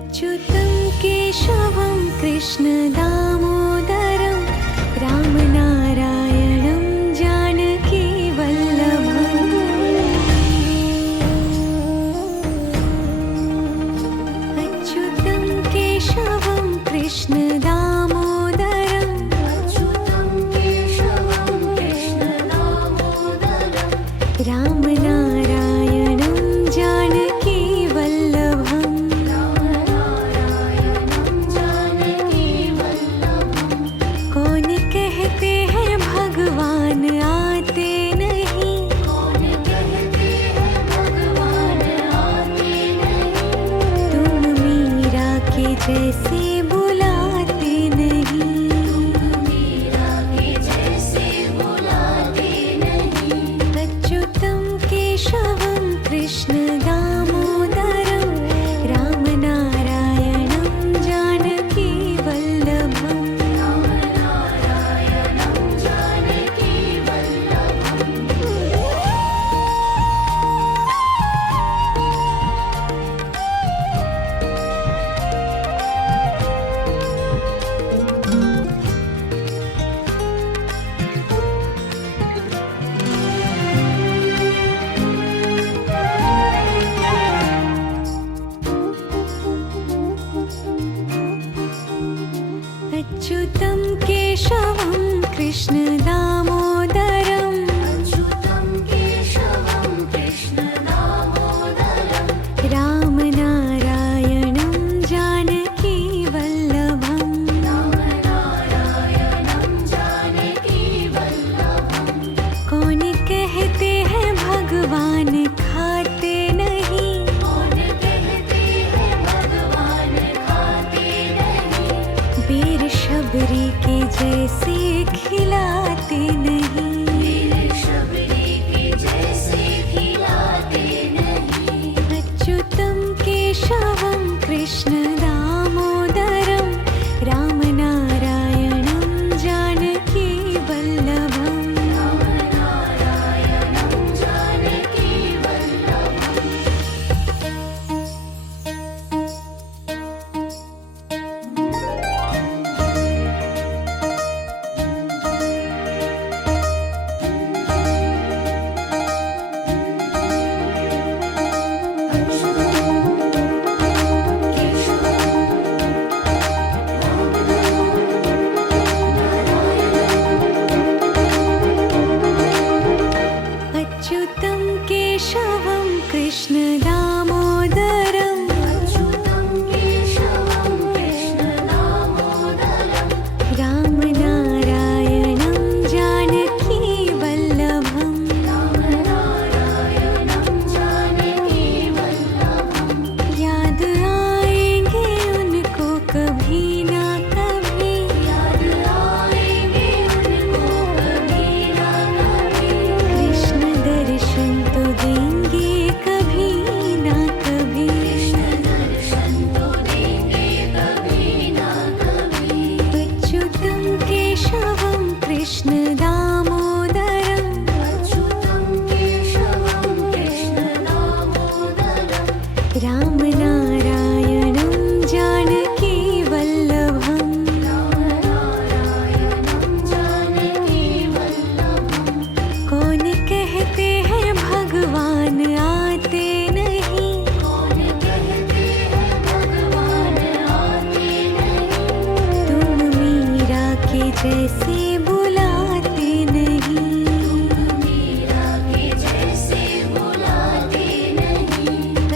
अच्युतं केशवं कृष्णदामोदरं रामनारायणं जानकीवल्लभम्। अच्युतं केशवं कृष्णदामोदरं रामनारायणं जानकीवल्लभम्। कौन कहते हैं भगवान आते नहीं, तुम मीरा के जैसे बुलाते नहीं। अच्युतं केशवं कृष्णदामोदरं रामनारायणं जानकीवल्लभम्। अच्युतं केशवं कृष्णदामोदरं रामनारायणं जानकीवल्लभम्। कौन कहते हैं भगवान खाते नहीं, बेर शबरी के जैसे खिलाते नहीं। अच्युतं केशवं कृष्णदामोदरं रामनारायणं जानकीवल्लभम्। अच्युतं केशवं कृष्णदामोदरं रामनारायणं जानकीवल्लभम्। याद आएंगे उनको कभी ना कभी, कृष्ण दर्शन तो देंगे कभी ना कभी। अच्युतं केशवं कृष्णदामोदरं रामनारायणं जानकीवल्लभम्। कौन कहते हैं भगवान आते नहीं, तुम मीरा के जैसे बुलाते नहीं।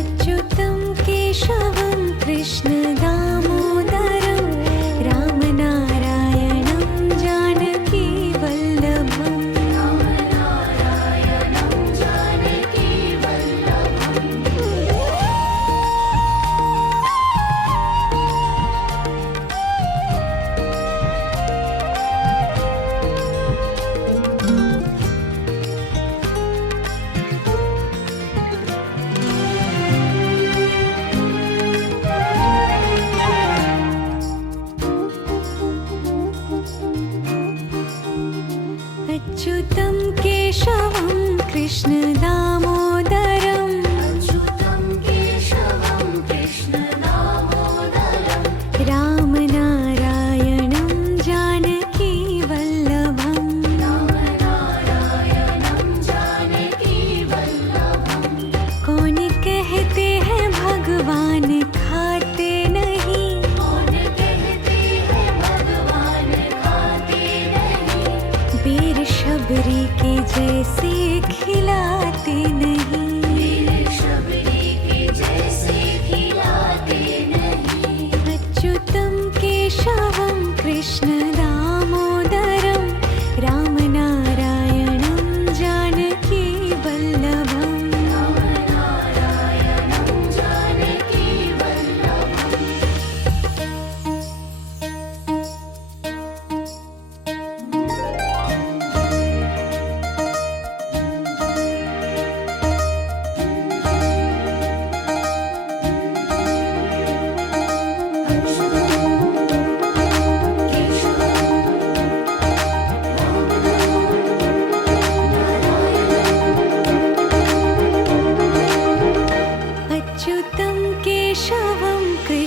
अच्युतं केशवं कृष्णदामोदरं रामनारायणं जानकीवल्लभम्। अच्युतं केशवं कृष्णदामोदरं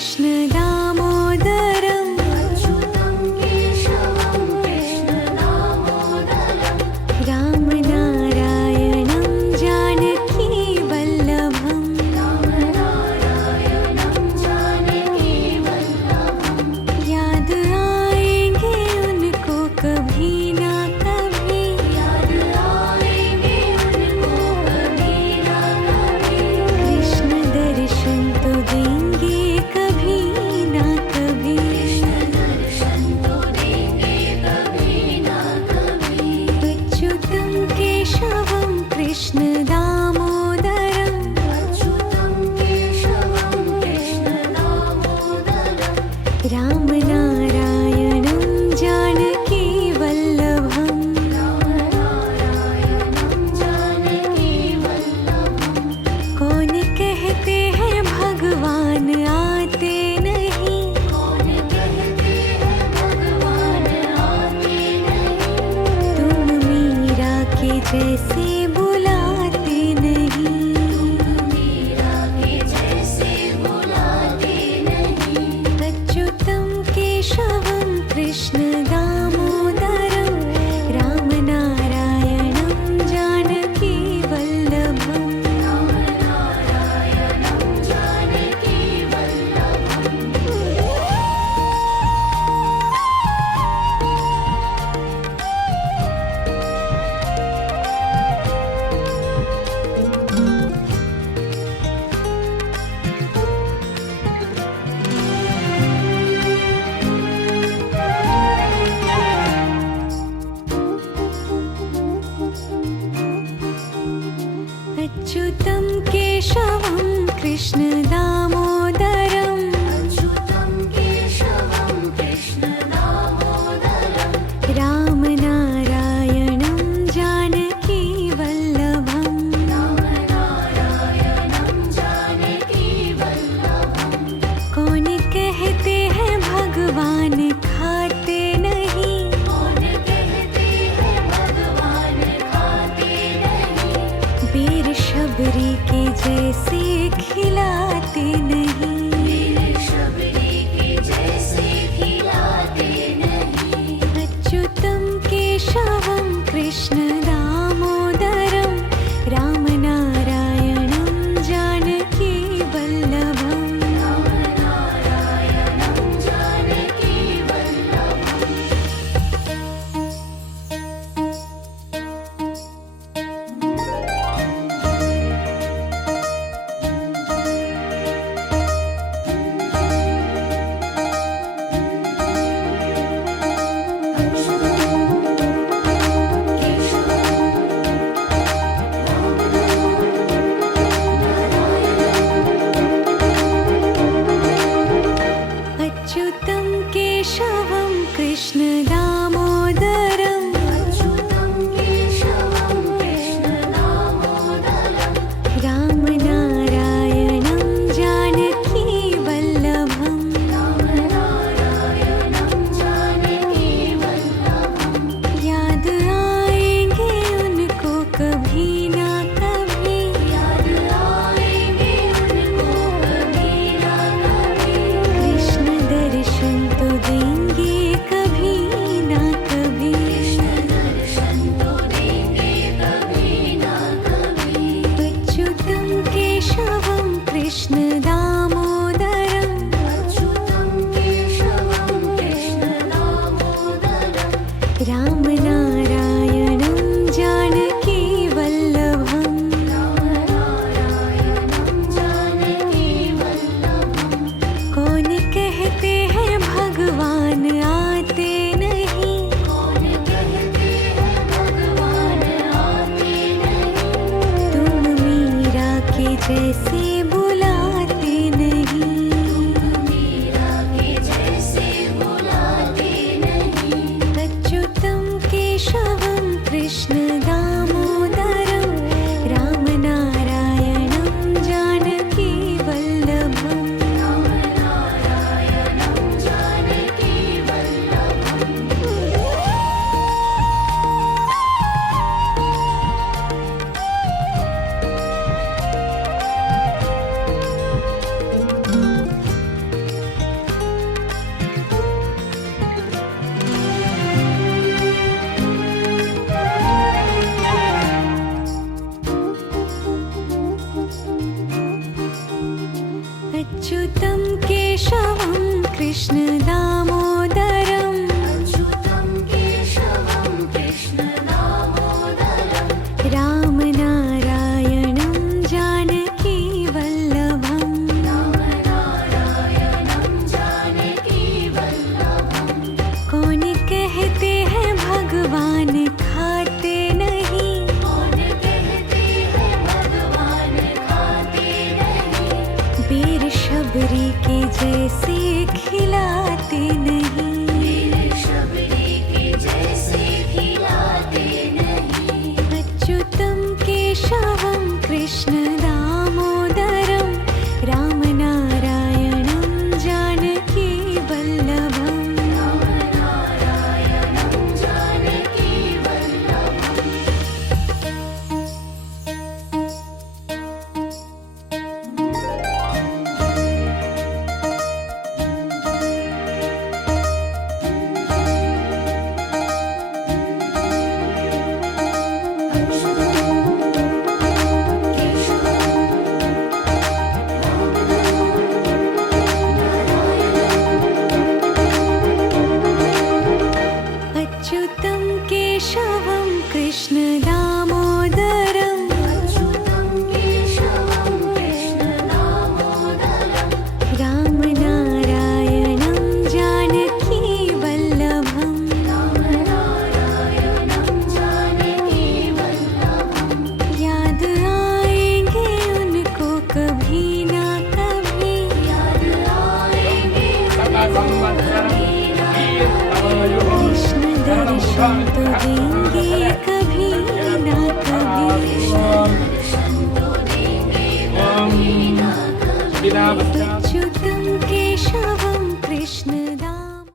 कृष्ण दामोदरम् अच्युतं केशवं कृष्ण दामोदरं रामनारायणं जानकी वल्लभम् रामनारायणं जानकी वल्लभं याद आएंगे उनको कभी ना कभी याद आएंगे उनको कभी ना कभी कृष्ण दर्शन तो देंगे कभी ना कभी दर्शन तो देंगे कभी ना कभी अच्युतं केशवं कृष्ण दामोदरम् अच्युतं केशवं कृष्ण दामोदरं रामनारायणं जानकी वल्लभम् रामनारायणं जानकी वल्लभं कौन कहते हैं भगवान आते नहीं कौन कहते हैं भगवान आते नहीं तुम मीरा के जैसे बुलाते नहीं मीरा के जैसे बुलाते नहीं अच्युतं केशवं कृष्ण दामोदरं रामनारायणं जानकी वल्लभम् रामनारायणं जानकी वल्लभम् अच्युतं केशवं कृष्ण दामोदरम् अच्युतं केशवं कृष्ण दामोदरं रामनारायणं जानकी वल्लभम् रामनारायणं जानकी वल्लभं कौन कहते हैं भगवान खाते नहीं कौन कहते हैं भगवान खाते नहीं वीर शबरी के जैसे खिलाते नहीं वीर शबरी के जैसे खिलाते नहीं अच्युतं केशवं कृष्ण दामोदरं रामनारायणं जानकी वल्लभम् रामनारायणं जानकी वल्लभम् अच्युतं केशवं कृष्ण दामोदरम् अच्युतं केशवं कृष्ण दामोदरं रामनारायणं जानकी वल्लभम् रामनारायणं जानकी वल्लभं याद आएंगे उनको कभी ना कभी याद आएंगे उनको कभी ना कभी कृष्ण दर्शन तो देंगे कभी ना कभी दर्शन तो देंगे कभी ना कभी अच्युतं केशवं कृष्ण दामोदरम् अच्युतं केशवं कृष्ण दामोदरं रामनारायणं जानकी वल्लभम् रामनारायणं जानकी वल्लभं कौन कहते हैं भगवान आते नहीं कौन कहते हैं भगवान आते नहीं तुम मीरा के जैसे बुलाते नहीं मीरा के जैसे बुलाते नहीं अच्युतं केशवं कृष्ण दामोदरं रामनारायणं जानकी वल्लभम् रामनारायणं जानकी वल्लभम् कृष्ण दामोदरम् अच्युतं केशवं कृष्ण दामोदरं रामनारायणं जानकी वल्लभम् रामनारायणं जानकी वल्लभं कौन कहते हैं भगवान खाते नहीं कौन कहते हैं भगवान खाते नहीं वीर शबरी के जैसे खिलाते नहीं वीर शबरी के जैसे खिलाते नहीं अच्युतं केशवं कृष्ण दामोदरं रामनारायणं जानकी वल्लभम् रामनारायणं जानकी वल्लभम् अच्युतं केशवं कृष्ण दामोदरम् अच्युतं केशवं कृष्ण दामोदरं रामनारायणं जानकी वल्लभम् रामनारायणं जानकी वल्लभं याद आएंगे उनको कभी ना कभी याद आएंगे कृष्ण दर्शन तो देंगे कभी ना कभी दर्शन तो देंगे कभी ना कभी अच्युतं केशवं कृष्ण